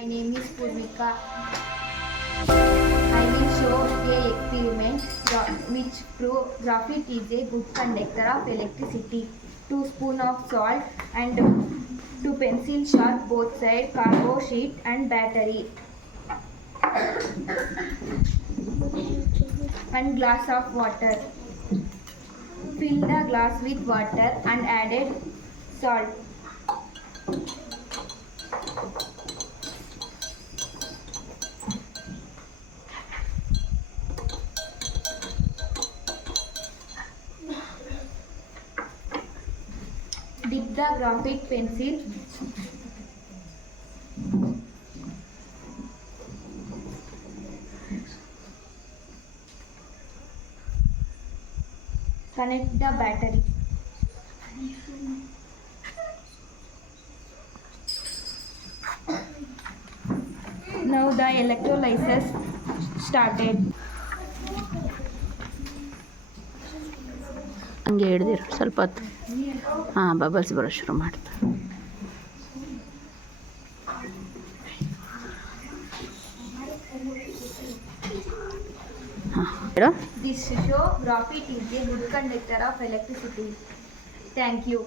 My name is Purvika. I will show a experiment which prove graphite is a good conductor of electricity. 2 spoons of salt and 2 pencil sharp both side carbo sheet and battery and glass of water. Fill the glass with water and added salt. Dip the graphite pencil. Connect the battery. Now the electrolysis started. ಹಂಗೆ ಹಿಡ್ದಿರು ಸ್ವಲ್ಪ ಹೊತ್ತು. ಹಾಂ, bubbles ಬರೋ ಶುರು ಮಾಡ್ತಾ. This show graphite is a good conductor of electricity. Thank you.